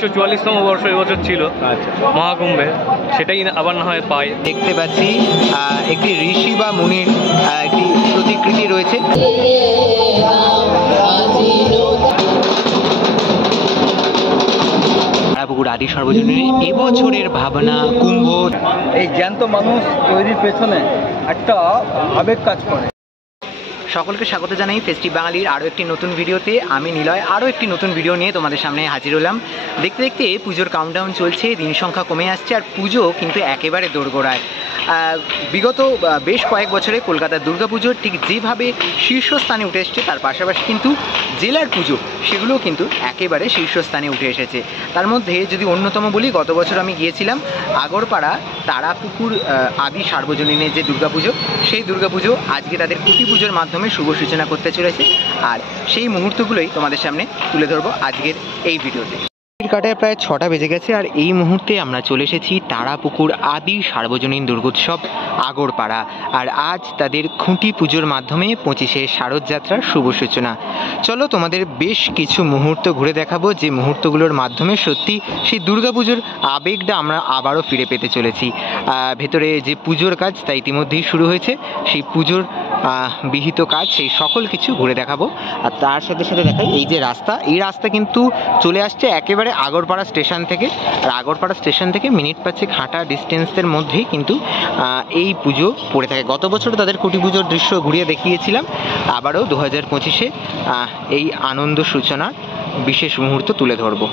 144তম বর্ষ এবছর ছিল মহাকুম্ভে, সেটাই আবার না হয় পাই। দেখতে পাচ্ছি একটি ঋষি বা মুনির একটি প্রতিকৃতি রয়েছে। তারাপুকুর আদি সর্বজনীন এবছরের ভাবনা কুম্ভ। এই জ্যান্ত মানুষ তৈরির পেছনে একটা আবেগ কাজ করে। সকলকে স্বাগত জানাই ফেস্টিভ বাঙালির আরও একটি নতুন ভিডিওতে। আমি নিলয় আরও একটি নতুন ভিডিও নিয়ে তোমাদের সামনে হাজির হলাম। দেখতে দেখতে পুজোর কাউন্টডাউন চলছে, দিন সংখ্যা কমে আসছে, আর পুজো কিন্তু একেবারে দোরগোড়ায়। বিগত বেশ কয়েক বছরে কলকাতার দুর্গাপুজোর ঠিক যেভাবে শীর্ষস্থানে উঠে এসছে, তার পাশাপাশি কিন্তু জেলার পুজো সেগুলোও কিন্তু একেবারে শীর্ষস্থানে উঠে এসেছে। তার মধ্যে যদি অন্যতম বলি, গত বছর আমি গিয়েছিলাম আগরপাড়া তারাপুকুর আদি সার্বজনীনের যে দুর্গাপুজো, সেই দুর্গাপুজো আজকে তাদের কুটি পুজোর মাধ্যমে শুভ সূচনা করতে চলেছে, আর সেই মুহূর্তগুলোই তোমাদের সামনে তুলে ধরবো আজকের এই ভিডিওতে। কাটায় প্রায় 6টা বেজে গেছে, আর এই মুহূর্তে আমরা চলে এসেছি তারাপুকুর আদি সার্বজনীন দুর্গোৎসব আগরপাড়া। আর আজ তাদের খুঁটি পুজোর মাধ্যমে 25শে শারদযাত্রার শুভ সূচনা। চলো তোমাদের বেশ কিছু মুহূর্ত ঘুরে দেখাবো, যে মুহূর্তগুলোর মাধ্যমে সত্যি সেই দুর্গাপুজোর আবেগটা আমরা আবারও ফিরে পেতে চলেছি। ভেতরে যে পুজোর কাজ তা ইতিমধ্যেই শুরু হয়েছে, সেই পুজোর বিহিত কাজ, সেই সকল কিছু ঘুরে দেখাবো। আর তার সাথে সাথে দেখাই এই যে রাস্তা, এই রাস্তা কিন্তু চলে আসছে একেবারে আগরপাড়া স্টেশন থেকে। আর আগরপাড়া স্টেশন থেকে মিনিট 5 হাঁটা ডিস্টেন্সের মধ্যেই কিন্তু এই পুজো পড়ে থাকে। গত বছর তাদের কুটি পুজোর দৃশ্য ঘুরিয়ে দেখিয়েছিলাম, আবারও 2025-এ এই আনন্দ সূচনার বিশেষ মুহূর্ত তুলে ধরবো।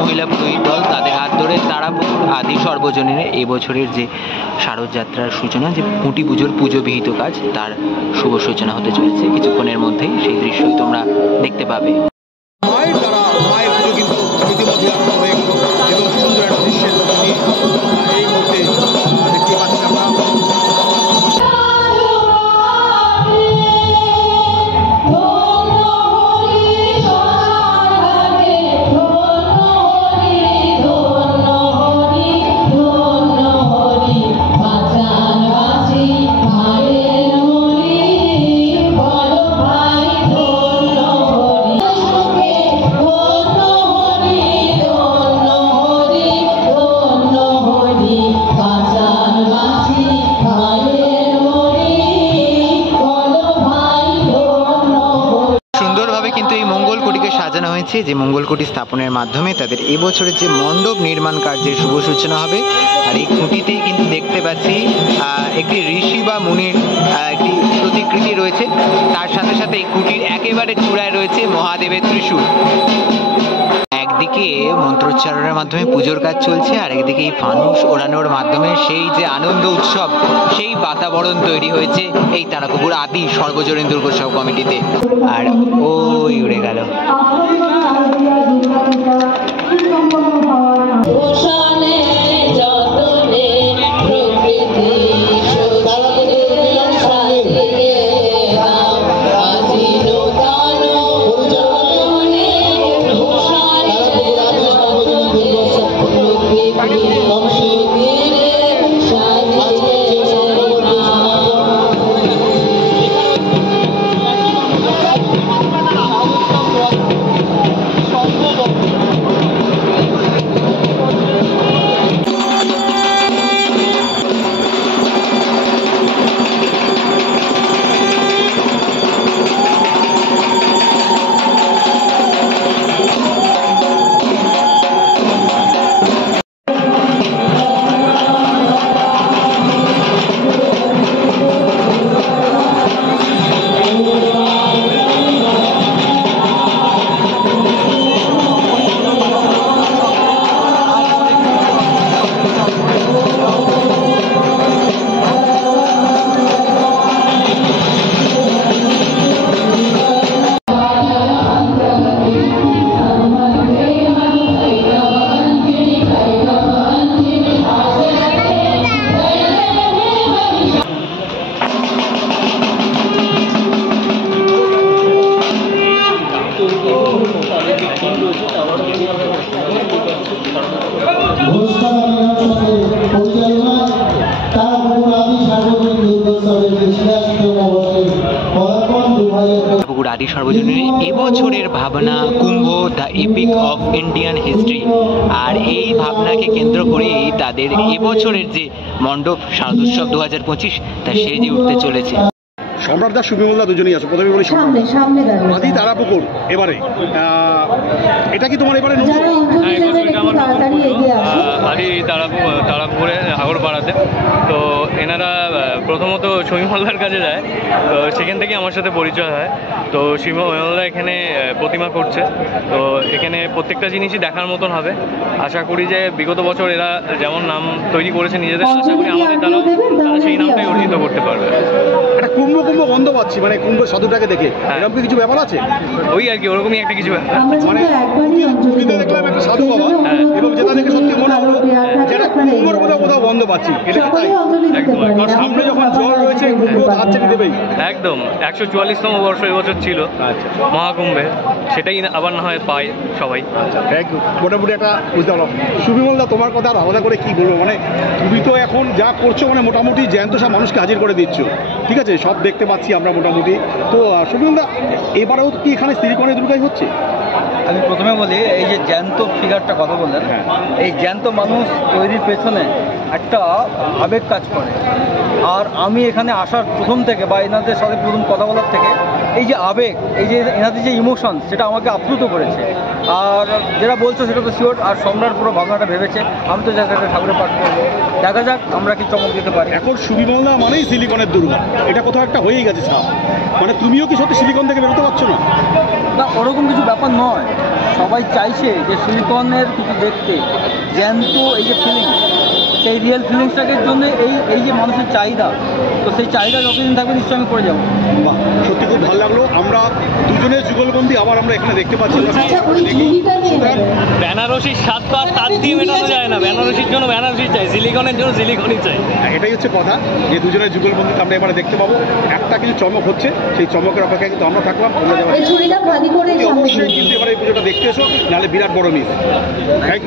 মহিলা পুরোহিত দল, তাদের হাত ধরে তারাপুকুর আদি সর্বজনীনের এবছরের যে শারদযাত্রার সূচনা, যে কুটি পুজোর পুজো বিহিত কাজ, তার শুভ সূচনা হতে চলেছে কিছুক্ষণের মধ্যেই। সেই দৃশ্যই তোমরা দেখতে পাবে। সাজানো হয়েছে, যে মঙ্গলকুটি স্থাপনের মাধ্যমে তাদের এবছরের যে মণ্ডপ নির্মাণ কার্যের শুভ সূচনা হবে। আর এই খুঁটিতেই কিন্তু দেখতে পাচ্ছি একটি ঋষি বা মুনির একটি প্রতিকৃতি রয়েছে, তার সাথে সাথে এই খুঁটির একেবারে চূড়ায় রয়েছে মহাদেবের ত্রিশূল। একদিকে মন্ত্রোচ্চারণের মাধ্যমে পুজোর কাজ চলছে, আর একদিকে এই ফানুস ওড়ানোর মাধ্যমে সেই যে আনন্দ উৎসব, সেই বাতাবরণ তৈরি হয়েছে এই তারাপুকুর আদি সর্বজনীন দুর্গোৎসব কমিটিতে। আর ওই উড়ে গেল পুকুর আদি সর্বজনীন এবছরের ভাবনা Kumbh the epic of Indian history. আর এই ভাবনাকে কেন্দ্র করেই তাদের এবছরের যে মণ্ডপ শারদোৎসব 2025 তা সেজে উঠতে চলেছে। সম্রাটদা সুবিমলদা দুজনেই আছে। প্রথমে বলি সামনে সামনে আদি তারাপুকুর এবারে এটা কি তোমার এবারে নতুন? হ্যাঁ, এই বছরটা আমার নতুন পুজো। আদি তারাপুরে আগরপাড়াতে। তো এনারা প্রথমত শমীমলদার কাছে যায়, তো সেখান থেকে আমার সাথে পরিচয় হয়। তো শমীমলদা এখানে প্রতিমা করছে, তো এখানে প্রত্যেকটা জিনিসই দেখার মতন হবে। আশা করি যে বিগত বছর এরা যেমন নাম তৈরি করেছে নিজেদের, আশা করি আমাদের তারা সেই নামটাই অর্জিত করতে পারবে। একটা কুম্ভ কুম্ভ গন্ধ পাচ্ছি, মানে কুম্ভ সাধুটাকে দেখে এরকম কি কিছু ব্যাপার আছে? ওই আর কি, ওরকমই একটা কিছু ব্যাপার। মানে ছবিতে দেখলাম একটা সাধু বাবা, এবং যেটা দেখে সত্যি মনে হলো যেটা কুম্ভর কোথাও কোথাও গন্ধ পাচ্ছি, এটা কি তাই? একদম আর সামনে যখন জল রয়েছে কুম্ভ হাতছানি দেবেই। একদম 144তম বর্ষ এবছর ছিল মহাকুম্ভে, সেটাই আবার না হয় পায় সবাই। Thank you. মোটামুটি একটা বুঝতে পারলাম। সুবিমলদা, তোমার কথা আর আলাদা করে কি বলবো, মানে তুমি তো এখন যা করছো মানে মোটামুটি জ্যান্ত সব মানুষকে হাজির করে দিচ্ছ, ঠিক আছে, সব দেখতে পাচ্ছি আমরা মোটামুটি। তো সুবিমলদা, এবারেও কি এখানে সিলিকনের দুর্গাই হচ্ছে? আমি প্রথমে বলি, এই যে জ্যান্ত ফিগারটা কথা বললেন, এই জ্যান্ত মানুষ তৈরির পেছনে একটা আবেগ কাজ করে। আর আমি এখানে আসার প্রথম থেকে বা এনাদের সাথে প্রথম কথা বলার থেকে এই যে আবেগ, এই যে এনাদের যে ইমোশন, সেটা আমাকে আপ্লুত করেছে। আর যেটা বলছো সেটা তো শিওর। আর সম্রাট পুরো ভাবনাটা ভেবেছে, আমি তো যাতে একটা ঠাকুরের পাঠ করবো, দেখা যাক আমরা কি চমক দিতে পারি। এখন সুবিমলদা মানেই সিলিকনের দুর্গা, এটা কোথাও একটা হয়েই গেছে ছাপ। মানে তুমিও কি সত্যি সিলিকন থেকে বেরোতে পারছো না? না, ওরকম কিছু ব্যাপার নয়। সবাই চাইছে যে সিলিকনের কিছু দেখতে, জ্যান্ত এই যে ফিলিংস, সেই রিয়েল ফিলিংসটাকে জন্য এই যে মানুষের চাহিদা, তো সেই চাহিদা যতদিন থাকবে নিশ্চয়ই আমি করে যাবো। বাহ, সত্যি খুব ভালো লাগলো। আমরা দুজনের যুগলবন্দি আবার আমরা এখানে দেখতে পাচ্ছি। বেনারসির স্বাদ তো আর তার দিয়ে মেটানো যায় না। বেনারসির জন্য বেনারসি চাই, সিলিকনের জন্য সিলিকনই চাই। এটাই হচ্ছে কথা, যে দুজনের যুগলবন্দিতে আমরা এবারে দেখতে পাবো। একটা কিছু চমক হচ্ছে, সেই চমকের অপেক্ষায় কিন্তু আমরা থাকলাম। এই ছুরিটা খালি করে সামনে অবশ্যই কিন্তু এবার এই পুজোটা দেখতে এসো, নাহলে বিরাট বড় মিস। Thank you.